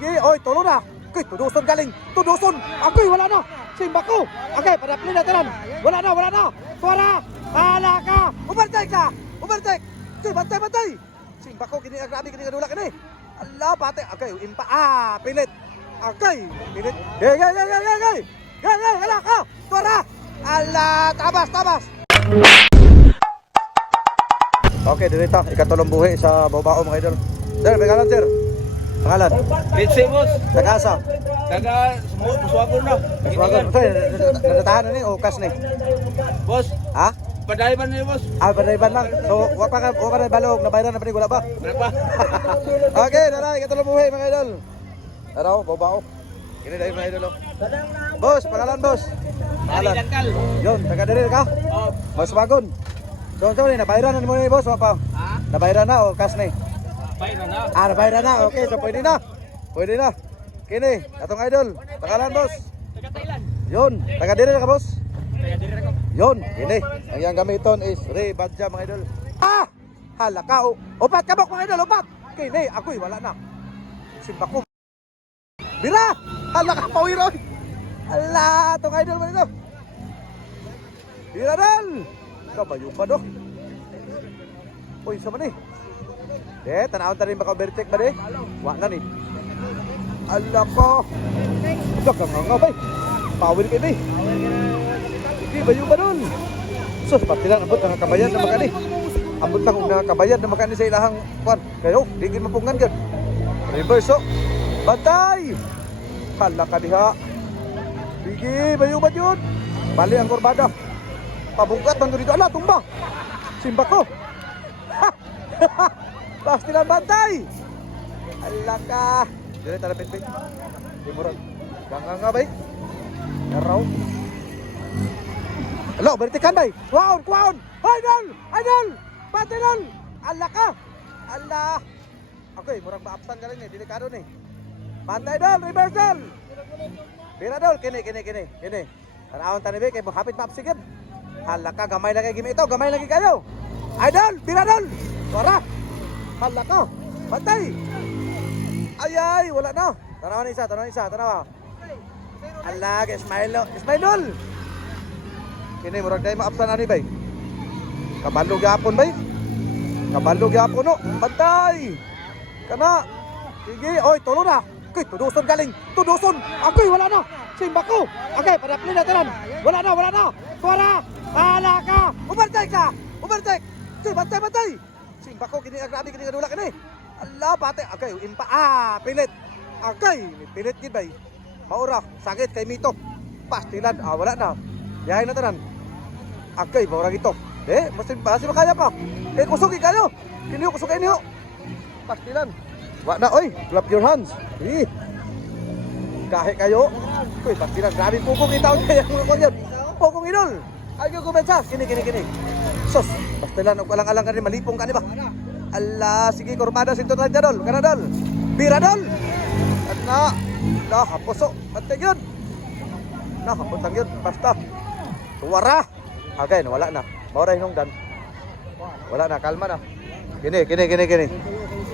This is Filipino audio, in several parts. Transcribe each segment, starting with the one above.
Sige, oy, tulo na. Okay, tuduson galing. Tuduson. Okay, wala na. Simba ko. Okay, padaplin na tanan. Wala na. Suara. Hala ka. Overtake ka. Overtake. Okay, bantay. Simba ko, kini grabe, kini kadulak ini. Allah, pate. Okay, impa. Pilit. Okay, pilit. Gay. Hala ka. Suara. Allah, tabas. Okay, dirita. Ikatulong buhi sa babao mga idol. Sir, pangalan, sir. Pangalan? Litsi, boss. Taga-asa? Taga Muswagol na. Maswagon. Nadatahan na ni o kas ni? Boss, Ha? padayban na boss. Panayban lang. So, wala na balog. Nabayaran na pa ni wala ba? Wala pa. Okay, naray. Katulong buhay mga idol. Taraw, babao. Ini dahil mga idol. Boss, pangalan, boss. Pangalan. Dangkal. Yun, taga-diri ka? Oh, Maswagon. So, nabayaran na mo ni boss. Wapa? ha? Nabayaran na o kas ni? Bay na na. Nabayaran na. Okay, so pwede na. Kini, atong idol. Pangalan, boss. Taga Thailand. Yun, taga-diri ka, boss. Taga diri ra ko. Yun, ini. Ang iyang gamiton is Ray Badja mga idol. Hala ka. Upat kabok mga idol, upat. Kini, ako'y wala na. Simba ko. Bira! Hala ka, pawiroy. Hala, itong idol mga idol. Bira dal. Kabayo pa do. Uy, sama ni. Tanawon ta rin baka overtake ba di? Wala ni. Hala ka. Ito ka nga bay. Power ka ni. Hindi, bayo ba nun? So, pati lang, abot na kabayan na makani. Abot lang na kabayan na makani sa ilahang kwan. Kayo, di kin mapungan gan. Reverse, oh. Bantay! Hala ka diha. Sige, bayo ba yun? Bali ang kurbada. Pabugat man ko dito. Ala, tumba. Simba ko. Pasti lang bantay. Hala ka. Dili tara pit-pit. Di murag. Ganga bay. Naraw. Hello, beritikan bay. Kuwaon. Idol. Pati dol. Ala ka. Ala. Okay, murag maapsan ka rin eh. Delikado ni. Bantay dol, reversal. Bira dol, kini. Tanawon tani bay kay hapit maapsigan. Hala ka, gamay lagi gimi ito. Gamay lagi kayo. Idol, bira dol. Suara. Hala ka. Bantay. Ay, wala na. Tanawan isa. Tanawa. Ala, Ismail dol. Kini murag day maapsan ani bay. Kabalo gyapon bay. No. Bantay. Kana. Sige, oy, tulo na. Okay, tuduson galing. Okay, wala na. Simba ko. Okay, padaplin na tanan. Wala na. Suara. Hala ka. Overtake ka. Okay, bantay. Simba ko, kini grabe, kini kadulak ini. Allah, pate. Okay, impa. Pilit. Okay, pilit gid bay. Maura, sakit kay Mito. Pastilan, wala na. Yahay na tanan. Okay, maura gito. Masih makaya pa. Kusugi kayo. Kini kusugi niyo. Pastilan. Wala na, oy. Clap your hands. Kahit kayo. Uy, pastilan. Grabe pukong itaon kaya mga konyon. Pukong idol. Ayaw kumensa. Kini. Sos, pastilan. Alang-alang ka rin. Malipong ka ba? Allah, sige, kurbada sinto na dol. Kana dol. Bira dol. At na, haposo. Bantay yun. Hapos lang yun. Basta. Suwara. Okay, wala na. Maura hinungdan. Wala na, kalma na. Kini.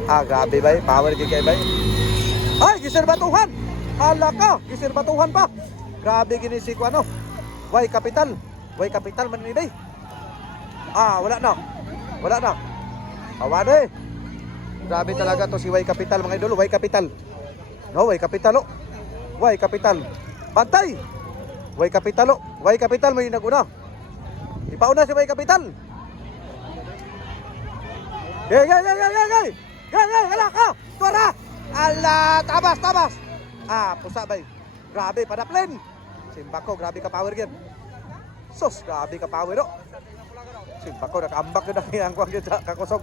Grabe bay. Power kikay bay. Ay, gisir batuhan. Hala ka, gisir batuhan pa. Grabe gini si Kuano. Way kapital man ni bay. Wala na. Awade. Grabe talaga to si Way Kapital mga idol. Way Kapital. No, Way Kapital. Way Kapital. Bantay. Way Kapital may naguna. Ipauna si Way Kapital. Gay. Hala ka. Suara. Ala, tabas. Pusa bay. Grabe padaplin. Simba ko, grabe ka power gyud. Sus, grabe ka power do. Simba ko nakambak yun ang kuwang yun sa kakusog.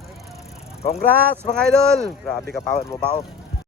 Congrats mga idol. Grabe ka power mo ba?